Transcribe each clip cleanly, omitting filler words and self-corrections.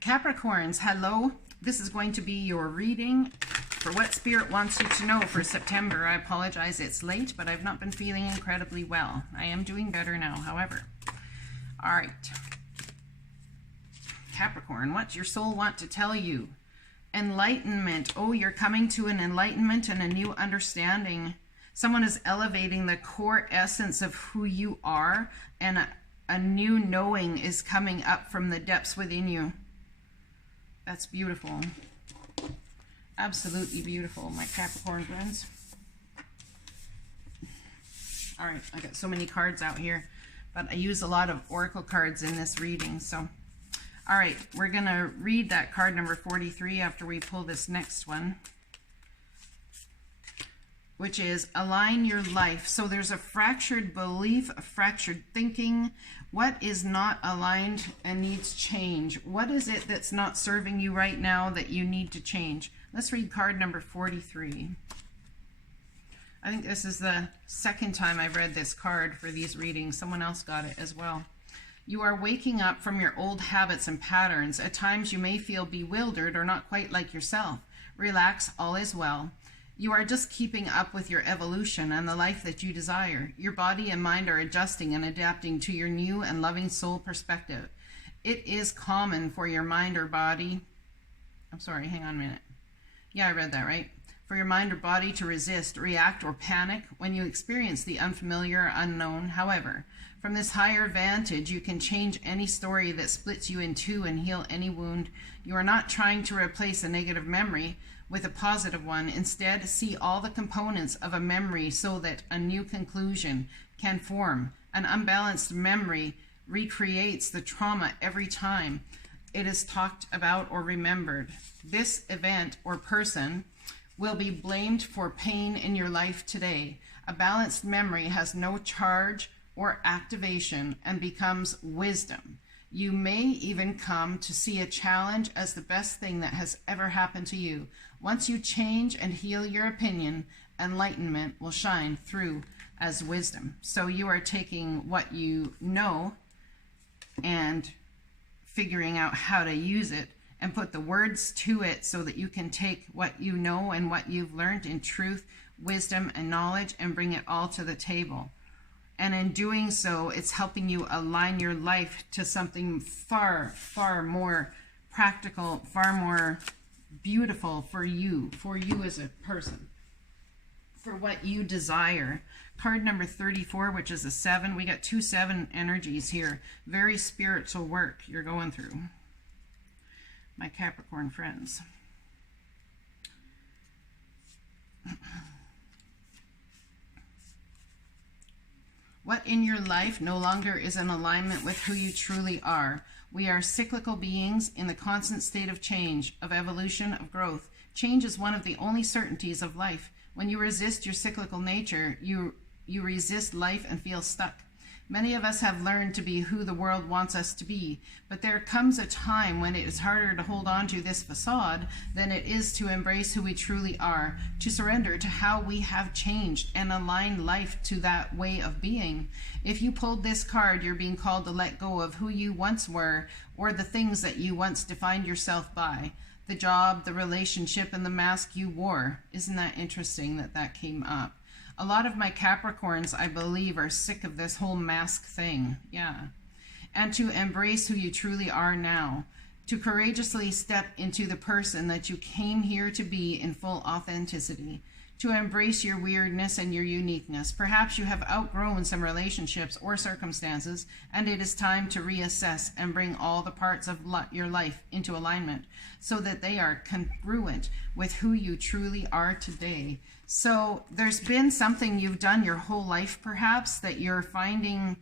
Capricorns, hello. This is going to be your reading for what Spirit wants you to know for September. I apologize it's late, but I've not been feeling incredibly well. I am doing better now, however. All right. Capricorn, what's your soul want to tell you? Enlightenment. Oh, you're coming to an enlightenment and a new understanding. Someone is elevating the core essence of who you are, and a new knowing is coming up from the depths within you. That's beautiful. Absolutely beautiful, my Capricorn friends. All right, I got so many cards out here, but I use a lot of oracle cards in this reading. So, all right, we're going to read that card number 43 after we pull this next one, which is align your life. So there's a fractured belief, a fractured thinking. What is not aligned and needs change? What is it that's not serving you right now that you need to change? Let's read card number 43. I think this is the second time I've read this card for these readings. Someone else got it as well. You are waking up from your old habits and patterns. At times you may feel bewildered or not quite like yourself. Relax, all is well. You are just keeping up with your evolution and the life that you desire. Your body and mind are adjusting and adapting to your new and loving soul perspective. It is common for your mind or body, I'm sorry, hang on a minute. Yeah, I read that right. For your mind or body to resist, react, or panic when you experience the unfamiliar or unknown. However, from this higher vantage, you can change any story that splits you in two and heal any wound. You are not trying to replace a negative memory with a positive one. Instead, see all the components of a memory so that a new conclusion can form. An unbalanced memory recreates the trauma every time it is talked about or remembered. This event or person will be blamed for pain in your life today. A balanced memory has no charge or activation and becomes wisdom. You may even come to see a challenge as the best thing that has ever happened to you. Once you change and heal your opinion, enlightenment will shine through as wisdom. So you are taking what you know and figuring out how to use it and put the words to it so that you can take what you know and what you've learned in truth, wisdom, and knowledge and bring it all to the table. And in doing so, it's helping you align your life to something far, far more practical, far more beautiful for you as a person, for what you desire. Card number 34, which is a 7. We got 2 7 energies here. Very spiritual work you're going through, my Capricorn friends. What in your life no longer is in alignment with who you truly are? We are cyclical beings in the constant state of change, of evolution, of growth. Change is one of the only certainties of life. When you resist your cyclical nature, you resist life and feel stuck. Many of us have learned to be who the world wants us to be, but there comes a time when it is harder to hold on to this facade than it is to embrace who we truly are, to surrender to how we have changed and align life to that way of being. If you pulled this card, you're being called to let go of who you once were or the things that you once defined yourself by. The job, the relationship, and the mask you wore. Isn't that interesting that that came up? A lot of my Capricorns, I believe, are sick of this whole mask thing. Yeah. And to embrace who you truly are now. To courageously step into the person that you came here to be in full authenticity. To embrace your weirdness and your uniqueness. Perhaps you have outgrown some relationships or circumstances, and it is time to reassess and bring all the parts of your life into alignment so that they are congruent with who you truly are today. So there's been something you've done your whole life, perhaps, that you're finding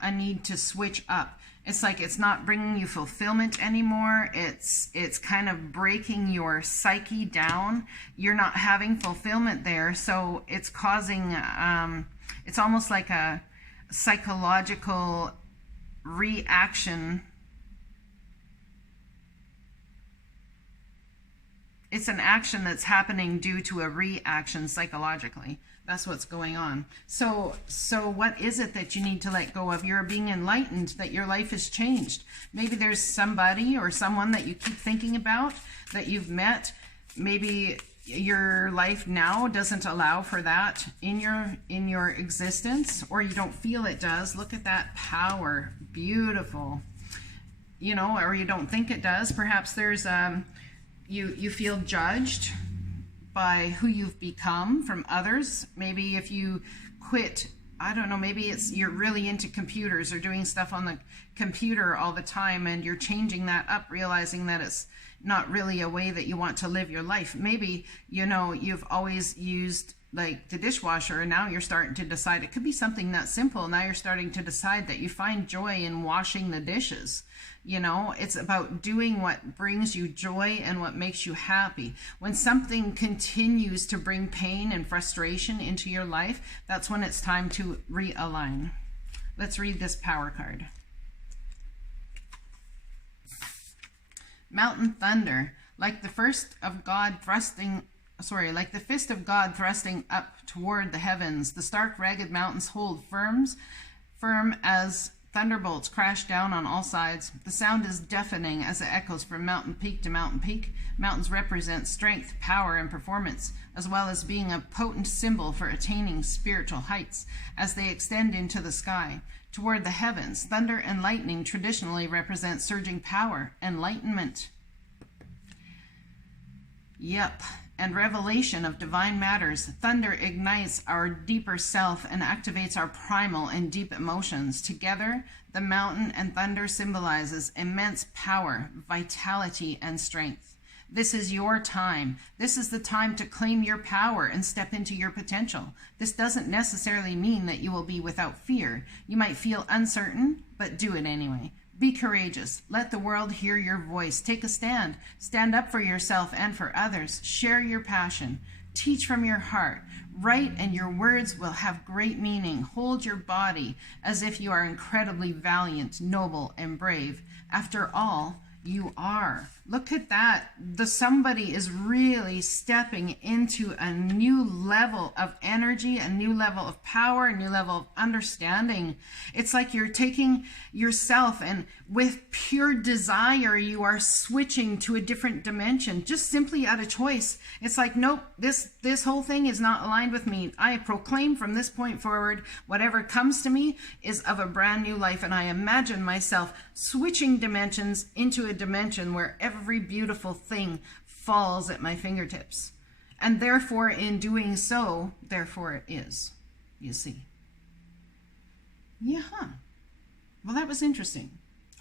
a need to switch up. It's like it's not bringing you fulfillment anymore. It's kind of breaking your psyche down. You're not having fulfillment there. So it's causing, it's almost like a psychological reaction. It's an action that's happening due to a reaction psychologically. That's what's going on. So what is it that you need to let go of? You're being enlightened that your life has changed. Maybe there's somebody or someone that you keep thinking about that you've met. Maybe your life now doesn't allow for that in your existence, or you don't feel it does. Look at that power. Beautiful. You know, or you don't think it does. Perhaps there's you feel judged by who you've become from others. Maybe if you quit, I don't know, maybe it's you're really into computers or doing stuff on the computer all the time, and you're changing that up, realizing that it's not really a way that you want to live your life. Maybe, you know, you've always used like the dishwasher, and now you're starting to decide, it could be something that simple. Now you're starting to decide that you find joy in washing the dishes. You know, it's about doing what brings you joy and what makes you happy. When something continues to bring pain and frustration into your life, that's when it's time to realign. Let's read this power card. Mountain thunder, like the fist of God thrusting up toward the heavens. The stark, ragged mountains hold firm as thunderbolts crash down on all sides. The sound is deafening as it echoes from mountain peak to mountain peak. Mountains represent strength, power, and performance, as well as being a potent symbol for attaining spiritual heights as they extend into the sky. Toward the heavens, thunder and lightning traditionally represent surging power, enlightenment. Yep. And revelation of divine matters. Thunder ignites our deeper self and activates our primal and deep emotions. Together, the mountain and thunder symbolizes immense power, vitality, and strength. This is your time. This is the time to claim your power and step into your potential. This doesn't necessarily mean that you will be without fear. You might feel uncertain, but do it anyway. Be courageous. Let the world hear your voice. Take a stand. Stand up for yourself and for others. Share your passion. Teach from your heart. Write, and your words will have great meaning. Hold your body as if you are incredibly valiant, noble, and brave. After all, you are. Look at that. Somebody is really stepping into a new level of energy, a new level of power, a new level of understanding. It's like you're taking yourself and with pure desire, you are switching to a different dimension, just simply out of choice. It's like, nope, this whole thing is not aligned with me. I proclaim from this point forward, whatever comes to me is of a brand new life. And I imagine myself switching dimensions into a dimension where every beautiful thing falls at my fingertips. And therefore, in doing so, therefore it is, you see. Yeah. Well, that was interesting.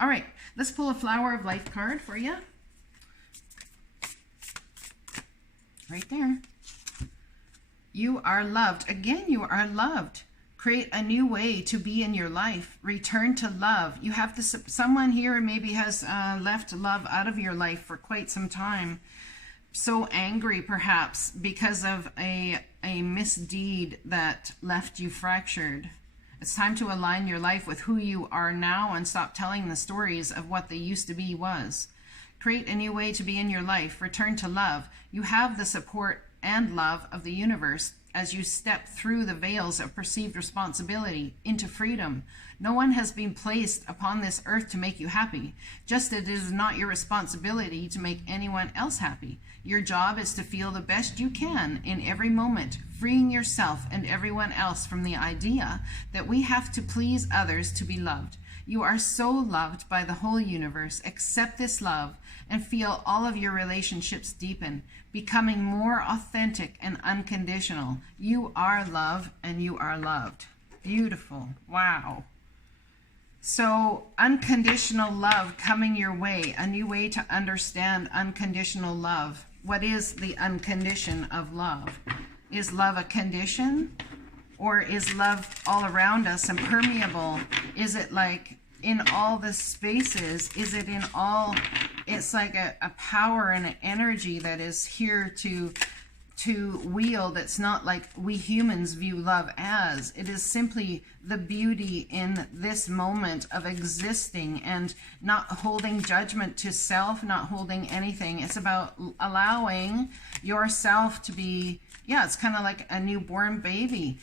All right, let's pull a Flower of Life card for you. Right there. You are loved. Again, you are loved. Create a new way to be in your life. Return to love. You have someone here maybe has left love out of your life for quite some time. So angry perhaps because of a misdeed that left you fractured. It's time to align your life with who you are now and stop telling the stories of what they used to be was. Create a new way to be in your life. Return to love. You have the support and love of the universe as you step through the veils of perceived responsibility into freedom. No one has been placed upon this earth to make you happy, just as it is not your responsibility to make anyone else happy. Your job is to feel the best you can in every moment, freeing yourself and everyone else from the idea that we have to please others to be loved. You are so loved by the whole universe. Accept this love and feel all of your relationships deepen, becoming more authentic and unconditional. You are love and you are loved. Beautiful. Wow. So unconditional love coming your way, a new way to understand unconditional love. What is the uncondition of love? Is love a condition? Or is love all around us and permeable? Is it like in all the spaces? Is it in all, it's like a power and an energy that is here to wield. It's not like we humans view love as. It is simply the beauty in this moment of existing and not holding judgment to self, not holding anything. It's about allowing yourself to be, yeah, it's kind of like a newborn baby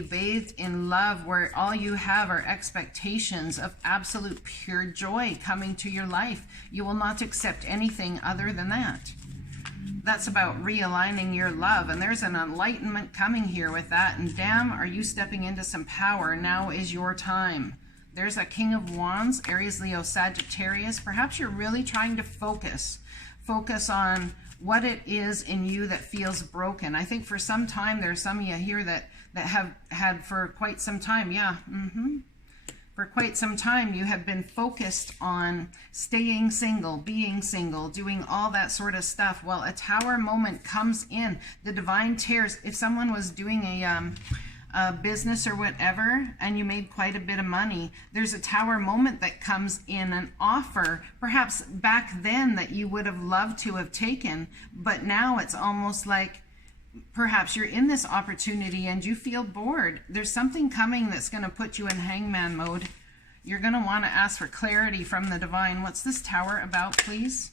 bathed in love, where all you have are expectations of absolute pure joy coming to your life. You will not accept anything other than that. That's about realigning your love, and there's an enlightenment coming here with that. And damn, are you stepping into some power? Now is your time. There's a King of Wands, Aries, Leo, Sagittarius. Perhaps you're really trying to focus on what it is in you that feels broken. I think for some time, there's some of you here that have had for quite some time, for quite some time, you have been focused on staying single, being single, doing all that sort of stuff. Well, a tower moment comes in. The divine tears. If someone was doing a business or whatever, and you made quite a bit of money, there's a tower moment that comes in, an offer, perhaps back then that you would have loved to have taken, but now it's almost like, perhaps you're in this opportunity and you feel bored. There's something coming that's going to put you in hangman mode. You're going to want to ask for clarity from the divine. What's this tower about, please?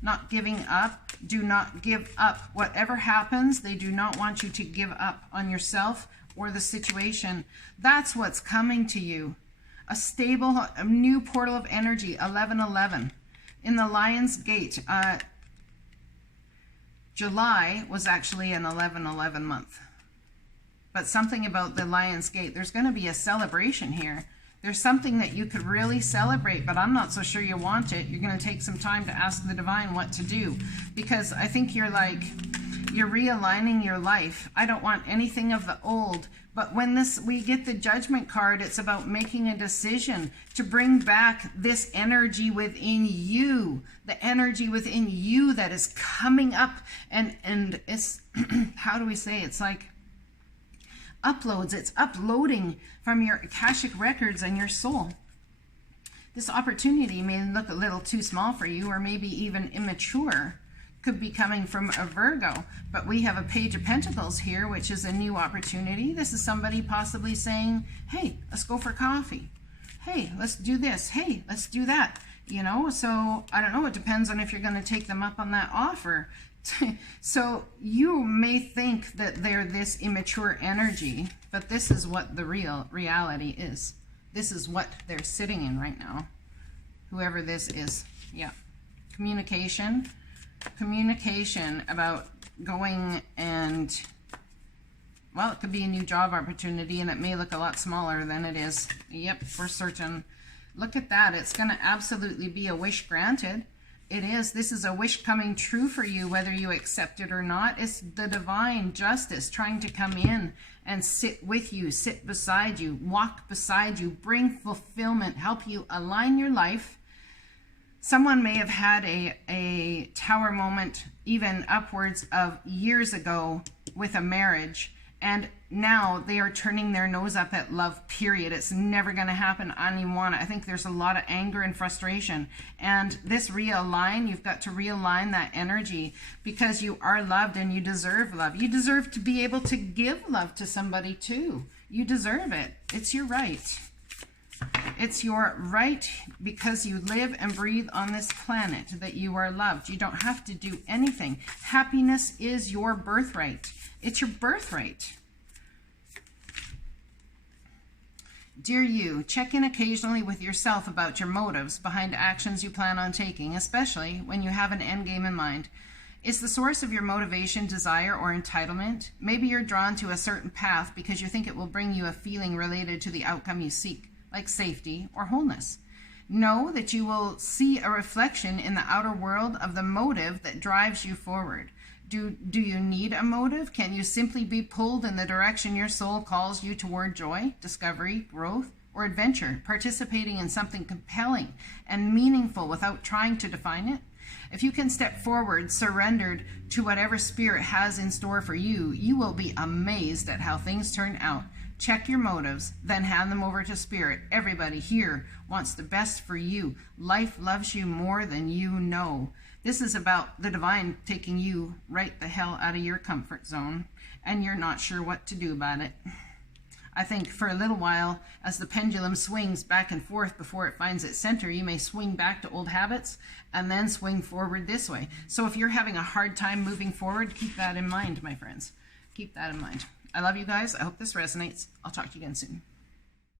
Not giving up. Do not give up. Whatever happens, they do not want you to give up on yourself or the situation. That's what's coming to you. A stable, a new portal of energy, 1111. In the Lion's Gate, July was actually an 11/11 month. But something about the Lion's Gate, there's going to be a celebration here. There's something that you could really celebrate, but I'm not so sure you want it. You're going to take some time to ask the divine what to do, because I think you're realigning your life. I don't want anything of the old. But when we get the Judgment card, it's about making a decision to bring back this energy within you, the energy within you that is coming up, and it's, how do we say, it's like uploads. It's uploading from your Akashic records and your soul. This opportunity may look a little too small for you, or maybe even immature. Could be coming from a Virgo, but we have a Page of Pentacles here, which is a new opportunity. This is somebody possibly saying, hey, let's go for coffee. Hey, let's do this. Hey, let's do that. You know, so I don't know. It depends on if you're going to take them up on that offer. So you may think that they're this immature energy, but this is what the reality is. This is what they're sitting in right now. Whoever this is. Yeah. Communication about going and, well, it could be a new job opportunity, and it may look a lot smaller than it is. Yep, for certain. Look at that. It's going to absolutely be a wish granted. It is. This is a wish coming true for you, whether you accept it or not. It's the divine justice trying to come in and sit with you, sit beside you, walk beside you, bring fulfillment, help you align your life. Someone may have had a tower moment even upwards of years ago with a marriage, and now they are turning their nose up at love, period. It's never going to happen. I don't even want it. I think there's a lot of anger and frustration. And this realign, you've got to realign that energy, because you are loved and you deserve love. You deserve to be able to give love to somebody too. You deserve it. It's your right. It's your right, because you live and breathe on this planet, that you are loved. You don't have to do anything. Happiness is your birthright. It's your birthright. Dear you, check in occasionally with yourself about your motives behind actions you plan on taking, especially when you have an end game in mind. Is the source of your motivation desire or entitlement? Maybe you're drawn to a certain path because you think it will bring you a feeling related to the outcome you seek, like safety or wholeness. Know that you will see a reflection in the outer world of the motive that drives you forward. Do you need a motive? Can you simply be pulled in the direction your soul calls you toward joy, discovery, growth, or adventure, participating in something compelling and meaningful without trying to define it? If you can step forward, surrendered to whatever Spirit has in store for you, you will be amazed at how things turn out. Check your motives, then hand them over to Spirit. Everybody here wants the best for you. Life loves you more than you know. This is about the divine taking you right the hell out of your comfort zone, and you're not sure what to do about it. I think for a little while, as the pendulum swings back and forth before it finds its center, you may swing back to old habits and then swing forward this way. So if you're having a hard time moving forward, keep that in mind, my friends. Keep that in mind. I love you guys. I hope this resonates. I'll talk to you again soon.